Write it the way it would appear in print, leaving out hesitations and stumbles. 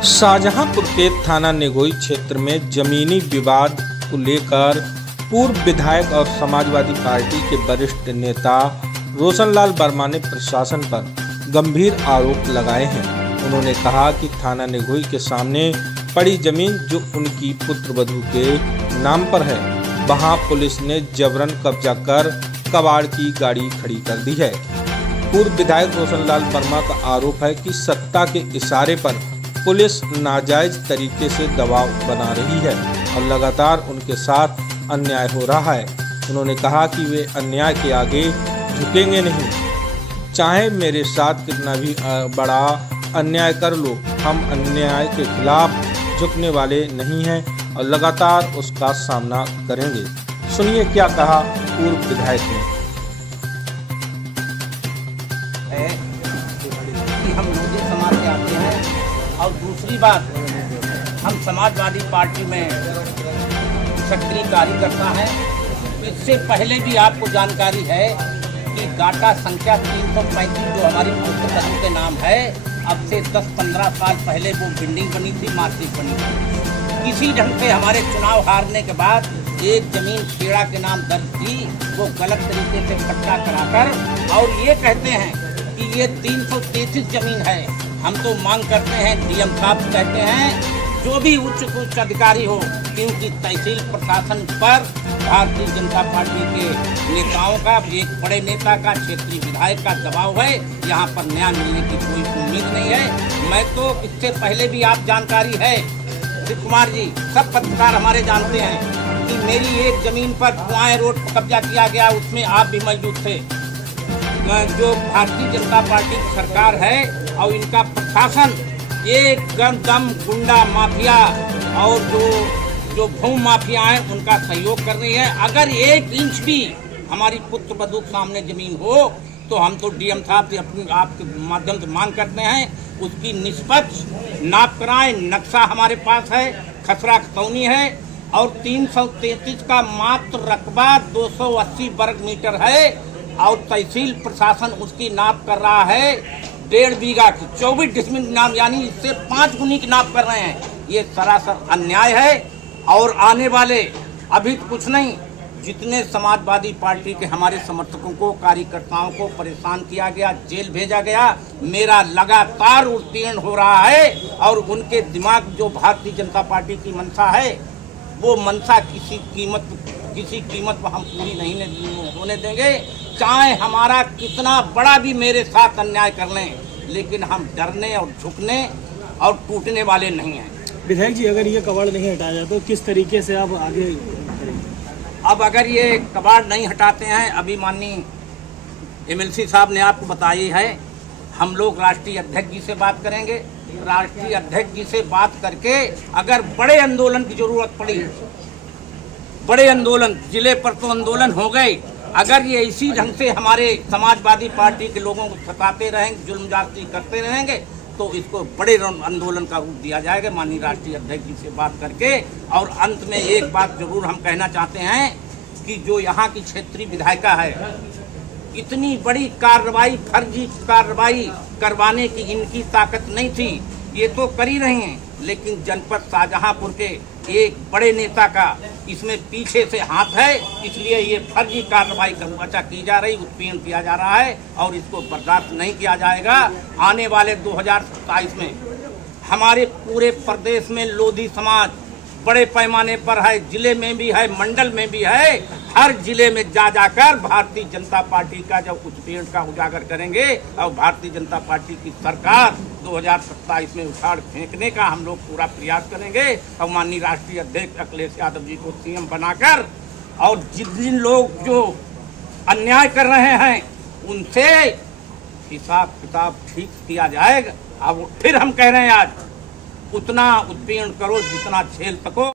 शाहजहांपुर के थाना निगोई क्षेत्र में जमीनी विवाद को लेकर पूर्व विधायक और समाजवादी पार्टी के वरिष्ठ नेता रोशनलाल वर्मा ने प्रशासन पर गंभीर आरोप लगाए हैं। उन्होंने कहा कि थाना निगोई के सामने पड़ी जमीन जो उनकी पुत्रवधू के नाम पर है, वहां पुलिस ने जबरन कब्जा कर कबाड़ की गाड़ी खड़ी कर दी है। पूर्व विधायक रोशनलाल वर्मा का आरोप है कि सत्ता के इशारे पर पुलिस नाजायज तरीके से दबाव बना रही है और लगातार उनके साथ अन्याय हो रहा है। उन्होंने कहा कि वे अन्याय के आगे झुकेंगे नहीं, चाहे मेरे साथ कितना भी बड़ा अन्याय कर लो, हम अन्याय के खिलाफ झुकने वाले नहीं हैं और लगातार उसका सामना करेंगे। सुनिए क्या कहा पूर्व विधायक ने। कि हम लोधी समाज से आते हैं और दूसरी बात, हम समाजवादी पार्टी में सक्रिय कार्यकर्ता हैं। इससे पहले भी आपको जानकारी है कि गाटा संख्या 335 जो हमारी पुत्रवधू के नाम है, अब से 10-15 साल पहले वो बिल्डिंग बनी थी, मार्केट बनी थी। किसी ढंग से हमारे चुनाव हारने के बाद एक जमीन खेड़ा के नाम दर्ज थी, वो गलत तरीके से पट्टा कराकर और ये कहते हैं कि ये 333 जमीन है। हम तो मांग करते हैं, डीएम साहब कहते हैं जो भी उच्च अधिकारी हो, क्योंकि तहसील प्रशासन पर भारतीय जनता पार्टी के नेताओं का, एक बड़े नेता का, क्षेत्रीय विधायक का दबाव है। यहाँ पर न्याय मिलने की कोई उम्मीद नहीं है। मैं तो इससे पहले भी आप जानकारी है शिव कुमार जी, सब पत्रकार हमारे जानते हैं कि मेरी एक जमीन पर कुआएं रोड पर कब्जा किया गया, उसमें आप भी मौजूद थे। जो भारतीय जनता पार्टी की सरकार है और इनका प्रशासन एकदम गुंडा माफिया और जो भूमि माफिया हैं उनका सहयोग कर रही है। अगर 1 इंच भी हमारी पुत्रवधू के सामने जमीन हो तो हम तो डीएम साहब से अपनी आपके माध्यम से मांग करते हैं उसकी निष्पक्ष नाप कराएं। नक्शा हमारे पास है, खसरा खतौनी है और 333 का मात्र रकबा 280 वर्ग मीटर है और तहसील प्रशासन उसकी नाप कर रहा है 1.5 बीघा की 24 डिसमिल नाम, यानी इससे 5 गुनी की नाप कर रहे हैं। ये सरासर अन्याय है और आने वाले अभी कुछ नहीं, जितने समाजवादी पार्टी के हमारे समर्थकों को, कार्यकर्ताओं को परेशान किया गया, जेल भेजा गया, मेरा लगातार उत्तीर्ण हो रहा है और उनके दिमाग जो भारतीय जनता पार्टी की मंशा है, वो मंशा किसी कीमत पर हम पूरी नहीं होने देंगे। चाहे हमारा कितना बड़ा भी मेरे साथ अन्याय कर लें, लेकिन हम डरने और झुकने और टूटने वाले नहीं हैं। विधायक जी, अगर ये कबाड़ नहीं हटाया जाए तो किस तरीके से आप आगे करेंगे? अब अगर ये कबाड़ नहीं हटाते हैं, अभी माननीय एमएलसी साहब ने आपको बताई है, हम लोग राष्ट्रीय अध्यक्ष जी से बात करेंगे। राष्ट्रीय अध्यक्ष जी से बात करके अगर बड़े आंदोलन की जरूरत पड़ी, बड़े आंदोलन, जिले पर तो आंदोलन हो गए, अगर ये इसी ढंग से हमारे समाजवादी पार्टी के लोगों को सताते रहेंगे, जुल्म ज्यादती करते रहेंगे, तो इसको बड़े आंदोलन का रूप दिया जाएगा माननीय राष्ट्रीय अध्यक्ष जी से बात करके। और अंत में एक बात जरूर हम कहना चाहते हैं कि जो यहाँ की क्षेत्रीय विधायिका है, इतनी बड़ी कार्रवाई, फर्जी कार्रवाई करवाने की इनकी ताकत नहीं थी, ये तो कर ही रही हैं, लेकिन जनपद शाहजहांपुर के एक बड़े नेता का इसमें पीछे से हाथ है, इसलिए ये फर्जी कार्रवाई की जा रही, उत्पीड़न किया जा रहा है और इसको बर्दाश्त नहीं किया जाएगा। आने वाले 2027 में हमारे पूरे प्रदेश में लोधी समाज बड़े पैमाने पर है, जिले में भी है, मंडल में भी है, हर जिले में जाकर भारतीय जनता पार्टी का जब उत्पीड़न का उजागर करेंगे और भारतीय जनता पार्टी की सरकार 2027 में उखाड़ फेंकने का हम लोग पूरा प्रयास करेंगे और माननीय राष्ट्रीय अध्यक्ष अखिलेश यादव जी को सीएम बनाकर और जिन लोग जो अन्याय कर रहे हैं उनसे हिसाब किताब ठीक किया जाएगा। अब फिर हम कह रहे हैं आज उतना उत्पीड़न करो जितना झेल सको।